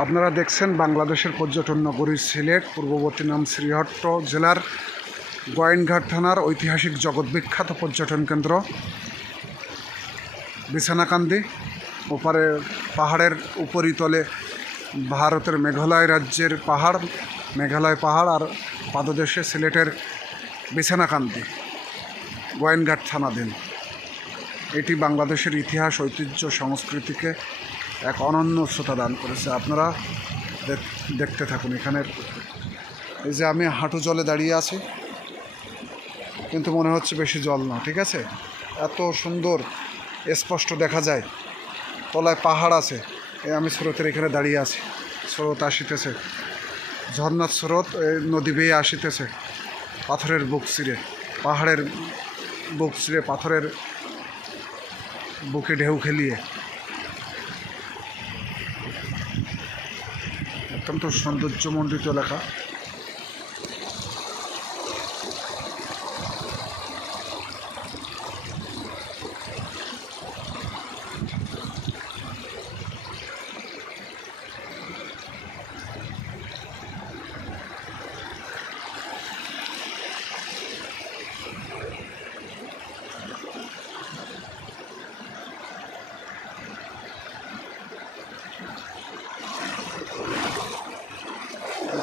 আপনারা দেখছেন বাংলাদেশের পর্যটন নগরী সিলেট, পূর্ববর্তী নাম শ্রীহট্ট জেলার গোয়েনঘাট থানার ঐতিহাসিক জগৎবিখ্যাত পর্যটন কেন্দ্র। বিছানাকান্দি, ওপারে পাহাড়ের উপরিতলে ভারতের মেঘালয় রাজ্যের পাহাড়, মেঘালয় পাহাড় আর পাদদেশে সিলেটের বিছানাকান্দি গোয়েনঘাট থানাধীন। এটি বাংলাদেশের ইতিহাস, ঐতিহ্য, সংস্কৃতিকে এক অনন্য উচ্চতা দান করেছে। আপনারা দেখ- দেখতে থাকুন এখানের এই যে আমি হাঁটু জলে দাঁড়িয়ে আছি, কিন্তু মনে হচ্ছে বেশি জল না, ঠিক আছে? এত সুন্দর, স্পষ্ট দেখা যায়। তলায় পাহাড় আছে। আমি স্রোতের এখানে দাঁড়িয়ে আছি। স্রোত আসিতেছে। ঝর্ণার স্রোত এই নদী বেয়ে আসিতেছে পাথরের বুক চিরে পাহাড়ের বুক চিরে পাথরের বুকে ঢেউ খেলিয়ে। অত্যন্ত সৌন্দর্যমণ্ডিত এলাকা।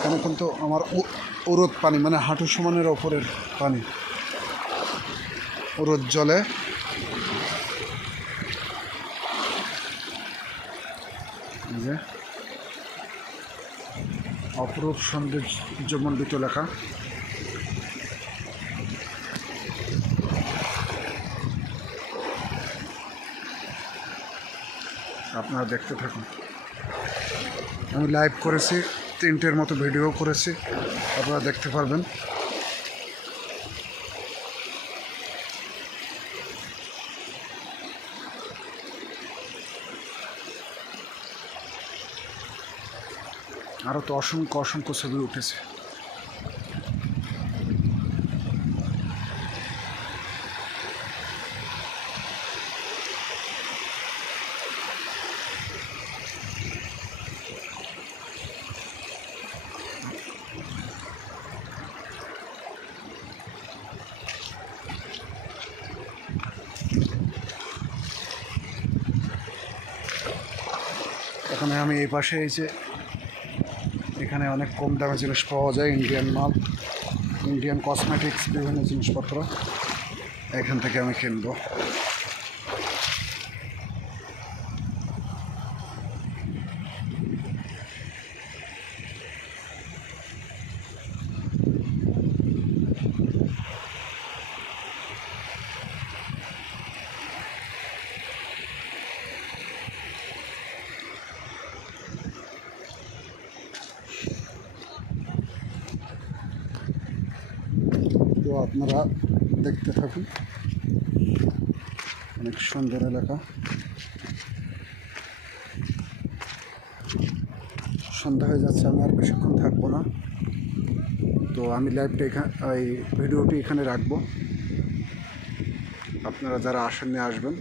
এখানে কিন্তু আমার উ- পানি মানে হাঁটু সমানের ওপরের পানি। উরুদ জলে। যে। অপরূপ সৌন্দর্যমণ্ডিত লেখা। আপনারা দেখতে থাকুন। আমি লাইভ করেছি। তিনটের মতো ভিডিও করেছি আপনারা দেখতে পারবেন। আরও তো অসংখ্য অসংখ্য ছবি উঠেছে। এখানে আমি এই পাশে এই যে এখানে অনেক কম দামে জিনিস পাওয়া যায় ইন্ডিয়ান মাল ইন্ডিয়ান কসমেটিক্স বিভিন্ন জিনিসপত্র। এখান থেকে আমি কিনবো। তো আপনারা দেখতে থাকুন। অনেক সুন্দর এলাকা। সন্ধ্যা হয়ে যাচ্ছে, আমি আর বেশিক্ষণ থাকব না। তো আমি লাইভটা এখানে এই ভিডিওটি এখানে রাখব। আপনারা যারা আসেননি, আসবেন।